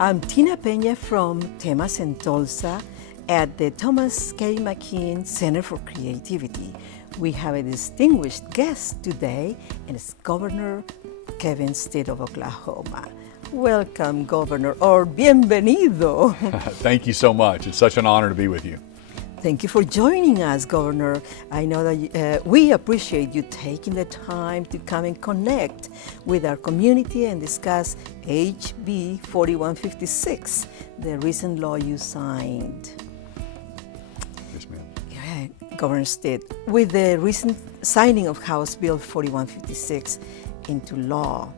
I'm Tina Peña from Temas in Tulsa at the Thomas K. McKean Center for Creativity. We have a distinguished guest today, and it's Governor Kevin Stitt of Oklahoma. Welcome, Governor, or bienvenido. Thank you so much. It's such an honor to be with you. Thank you for joining us, Governor. I know that we appreciate you taking the time to come and connect with our community and discuss HB 4156, the recent law you signed. Yes, ma'am. Yeah, Governor Stitt, with the recent signing of House Bill 4156 into law,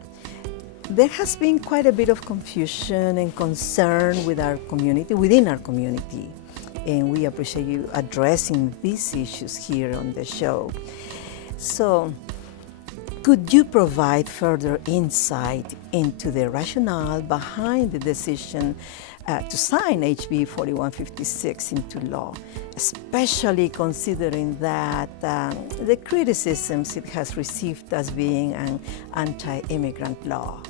there has been quite a bit of confusion and concern with our community, within our community. And we appreciate you addressing these issues here on the show. So, could you provide further insight into the rationale behind the decision to sign HB 4156 into law, especially considering that the criticisms it has received as being an anti-immigrant law?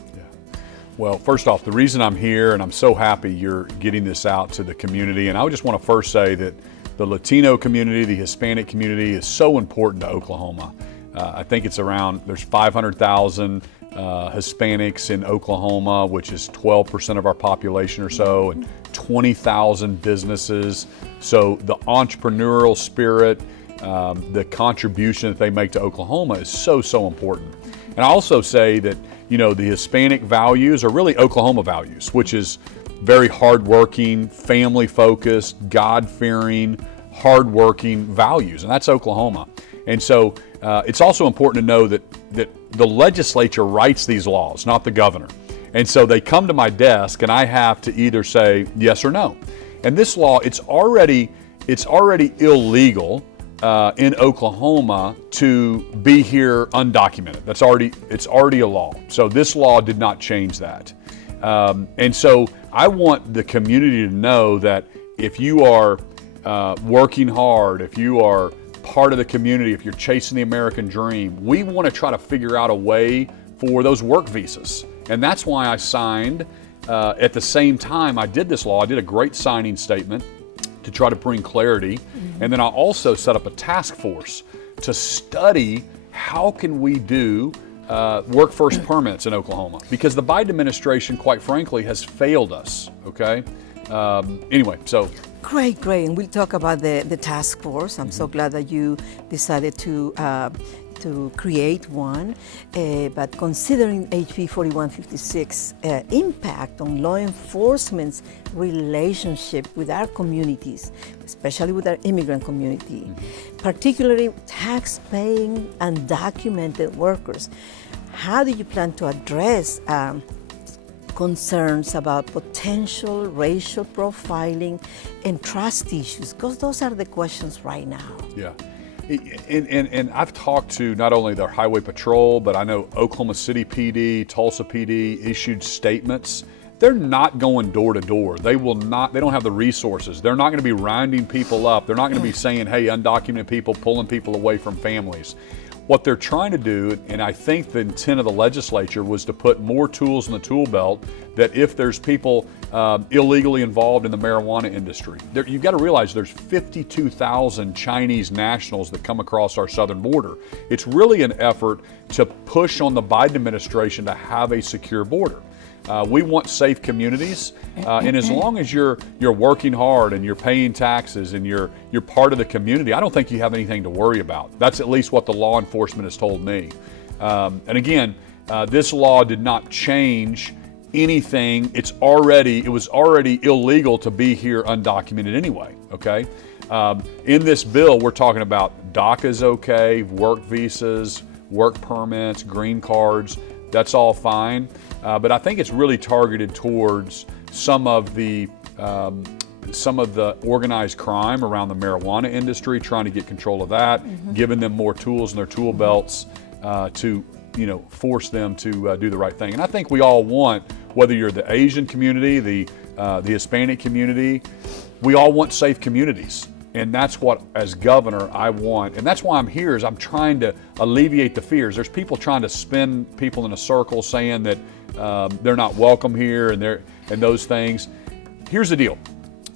Well, first off, the reason I'm here, and I'm so happy you're getting this out to the community, and I just want to first say that the Latino community, the Hispanic community is so important to Oklahoma. I think it's there's 500,000 Hispanics in Oklahoma, which is 12% of our population or so, and 20,000 businesses. So the entrepreneurial spirit, the contribution that they make to Oklahoma is so important. And I also say that, you know, the Hispanic values are really Oklahoma values, which is very hardworking, family-focused, God-fearing, hardworking values, and that's Oklahoma. And so it's also important to know that the legislature writes these laws, not the governor. And so they come to my desk, and I have to either say yes or no. And this law, it's already illegal in Oklahoma to be here undocumented. It's already a law. So this law did not change that. And so I want the community to know that if you are working hard, if you are part of the community, if you're chasing the American dream, we want to try to figure out a way for those work visas. And that's why I signed, at the same time I did this law, I did a great signing statement to try to bring clarity. Mm-hmm. And then I also set up a task force to study how can we do work first permits in Oklahoma, because the Biden administration, quite frankly, has failed us, okay? Anyway, so. Great, and we'll talk about the task force. I'm so glad that you decided to create one, but considering HB 4156 impact on law enforcement's relationship with our communities, especially with our immigrant community, particularly tax-paying undocumented workers, how do you plan to address concerns about potential racial profiling and trust issues? Because those are the questions right now. Yeah. And I've talked to not only the Highway Patrol, but I know Oklahoma City PD, Tulsa PD issued statements. They're not going door to door. They don't have the resources. They're not going to be rounding people up. They're not going to be saying, hey, undocumented people, pulling people away from families. What they're trying to do, and I think the intent of the legislature was to put more tools in the tool belt, that if there's people illegally involved in the marijuana industry, you've got to realize there's 52,000 Chinese nationals that come across our southern border. It's really an effort to push on the Biden administration to have a secure border. We want safe communities, and as long as you're working hard and you're paying taxes and you're part of the community, I don't think you have anything to worry about. That's at least what the law enforcement has told me. And again, this law did not change anything. It was already illegal to be here undocumented anyway. Okay. In this bill, we're talking about DACA's okay, work visas, work permits, green cards. That's all fine, but I think it's really targeted towards some of the organized crime around the marijuana industry, trying to get control of that, giving them more tools in their tool belts to force them to do the right thing. And I think we all want, whether you're the Asian community, the Hispanic community, we all want safe communities. And that's what, as governor, I want. And that's why I'm here, is I'm trying to alleviate the fears. There's people trying to spin people in a circle saying that they're not welcome here and those things. Here's the deal.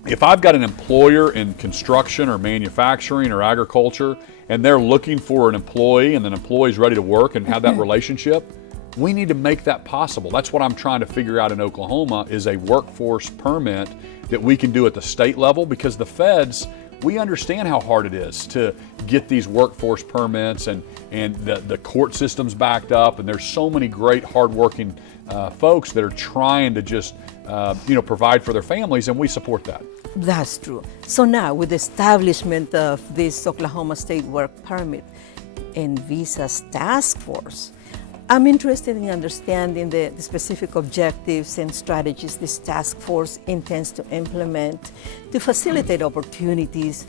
If I've got an employer in construction or manufacturing or agriculture, and they're looking for an employee and an employee's ready to work and have that relationship, we need to make that possible. That's what I'm trying to figure out in Oklahoma, is a workforce permit that we can do at the state level, because the feds, we understand how hard it is to get these workforce permits, and the court system's backed up, and there's so many great hardworking folks that are trying to just provide for their families, and we support that. That's true. So now, with the establishment of this Oklahoma State Work Permit and Visas Task Force, I'm interested in understanding the specific objectives and strategies this task force intends to implement to facilitate opportunities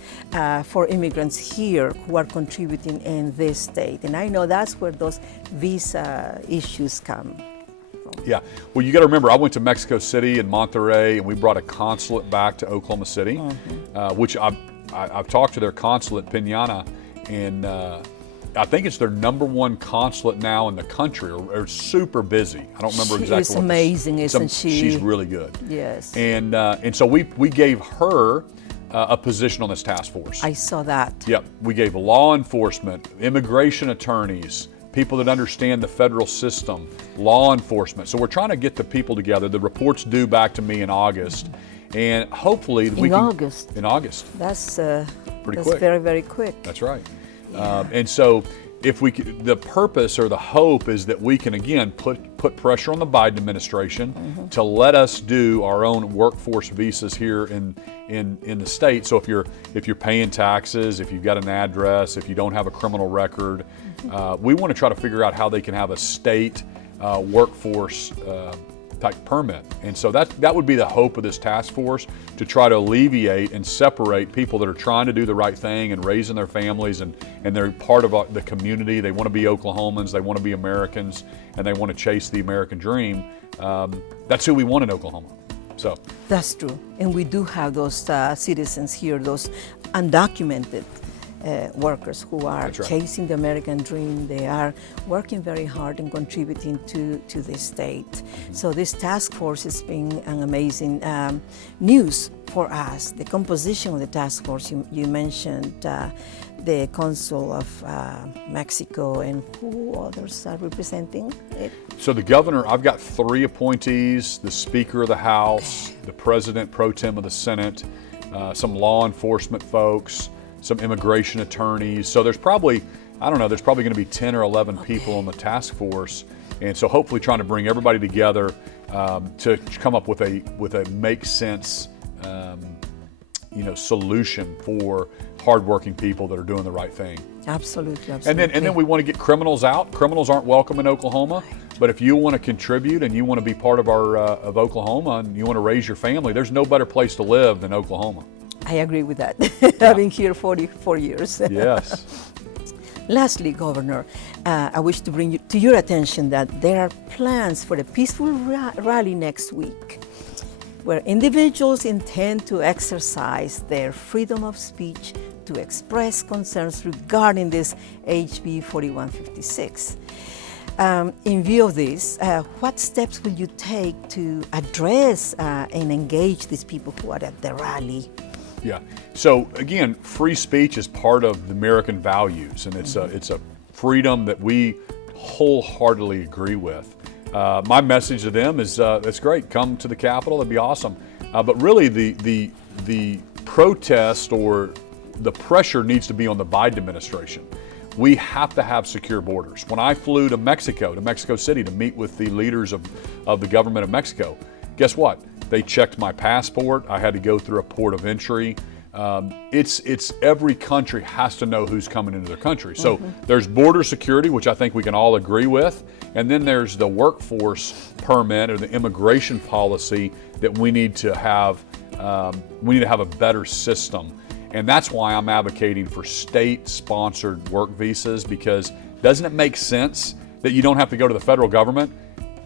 for immigrants here who are contributing in this state. And I know that's where those visa issues come. Yeah, well, you got to remember, I went to Mexico City and Monterrey, and we brought a consulate back to Oklahoma City, which I've talked to their consulate, Piñana, and I think it's their #1 consulate now in the country, or super busy. I don't remember exactly. She's amazing, isn't she? She's really good. Yes. And so we gave her a position on this task force. I saw that. Yep, we gave law enforcement, immigration attorneys, people that understand the federal system, law enforcement. So we're trying to get the people together. The report's due back to me in August, and hopefully we can. In August. That's pretty quick. Very, very quick. That's right. Yeah. And so, if we the purpose or the hope is that we can again put pressure on the Biden administration to let us do our own workforce visas here in the state. So if you're paying taxes, if you've got an address, if you don't have a criminal record, we want to try to figure out how they can have a state workforce type permit. And so that would be the hope of this task force, to try to alleviate and separate people that are trying to do the right thing and raising their families, and they're part of the community. They want to be Oklahomans, they want to be Americans, and they want to chase the American dream. That's who we want in Oklahoma. So that's true. And we do have those citizens here, those undocumented workers who are chasing the American dream. They are working very hard and contributing to the state. So this task force has been an amazing news for us. The composition of the task force, you mentioned the consul of Mexico, and who others are representing it? So the governor, I've got 3 appointees: the Speaker of the House, the President Pro Tem of the Senate, some law enforcement folks, some immigration attorneys. So there's probably going to be 10 or 11 people on the task force. And so hopefully trying to bring everybody together to come up with a make sense solution for hardworking people that are doing the right thing. Absolutely. And then we want to get criminals out. Criminals aren't welcome in Oklahoma. But if you want to contribute and you want to be part of our of Oklahoma, and you want to raise your family, there's no better place to live than Oklahoma. I agree with that. I've been here 44 years. Yes. Lastly, Governor, I wish to bring to your attention that there are plans for a peaceful rally next week, where individuals intend to exercise their freedom of speech to express concerns regarding this HB 4156. In view of this, what steps will you take to address and engage these people who are at the rally? Yeah. So again, free speech is part of the American values, and it's a freedom that we wholeheartedly agree with. My message to them is, that's great. Come to the Capitol. That'd be awesome. But really, the protest or the pressure needs to be on the Biden administration. We have to have secure borders. When I flew to Mexico City, to meet with the leaders of the government of Mexico, guess what? They checked my passport. I had to go through a port of entry. It's every country has to know who's coming into their country. So there's border security, which I think we can all agree with, and then there's the workforce permit or the immigration policy that we need to have. We need to have a better system, and that's why I'm advocating for state-sponsored work visas, because doesn't it make sense that you don't have to go to the federal government?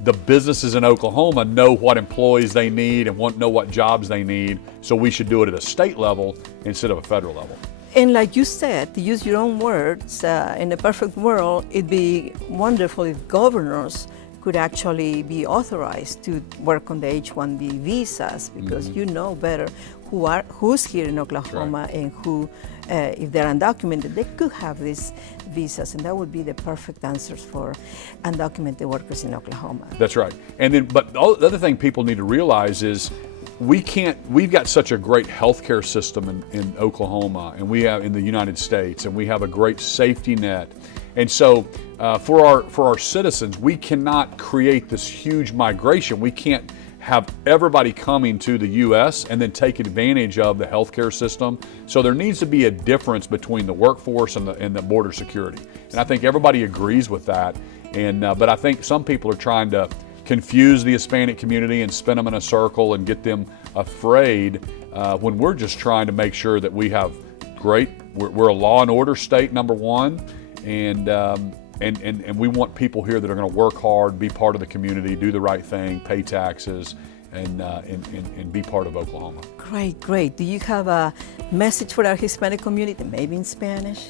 the businesses in Oklahoma know what employees they need and know what jobs they need, so we should do it at a state level instead of a federal level. And like you said, to use your own words, in a perfect world, it'd be wonderful if governors could actually be authorized to work on the H-1B visas, because you know better who's here in Oklahoma and who, if they're undocumented, they could have these visas, and that would be the perfect answers for undocumented workers in Oklahoma. That's right. And then, but the other thing people need to realize is we've got such a great healthcare system in Oklahoma, and we have in the United States, and we have a great safety net. And so for our citizens, we cannot create this huge migration. We can't have everybody coming to the U.S. and then take advantage of the healthcare system. So there needs to be a difference between the workforce and the border security. And I think everybody agrees with that. And but I think some people are trying to confuse the Hispanic community and spin them in a circle and get them afraid when we're just trying to make sure that we have we're a law and order state, number one, and we want people here that are going to work hard, be part of the community, do the right thing, pay taxes, and be part of Oklahoma. Great. Do you have a message for our Hispanic community, maybe in Spanish?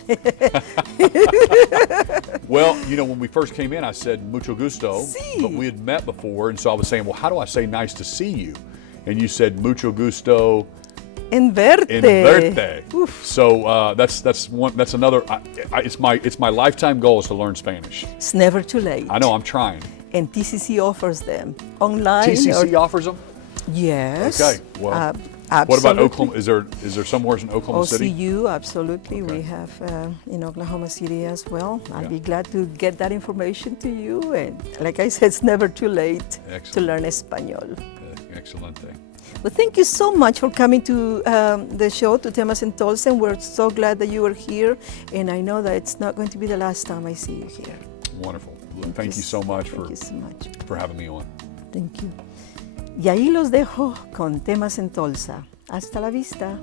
Well, when we first came in, I said mucho gusto, Sí. but we had met before, and so I was saying, well, how do I say nice to see you? And you said mucho gusto En verte. en verte. So that's another. It's my lifetime goal is to learn Spanish. It's never too late. I know, I'm trying. And TCC offers them online. TCC offers them? Yes. Okay. Well, what about Oklahoma? Is there somewhere in Oklahoma City? OCU, absolutely. Okay. We have in Oklahoma City as well. I'll Yeah. be glad to get that information to you. And like I said, it's never too late Excellent. to learn Espanol. Excellent thing. Well, thank you so much for coming to the show, to Temas in Tulsa. And we're so glad that you were here. And I know that it's not going to be the last time I see you here. Wonderful. Thank you so much for having me on. Thank you. Y ahí los dejo con Temas en Tulsa. Hasta la vista.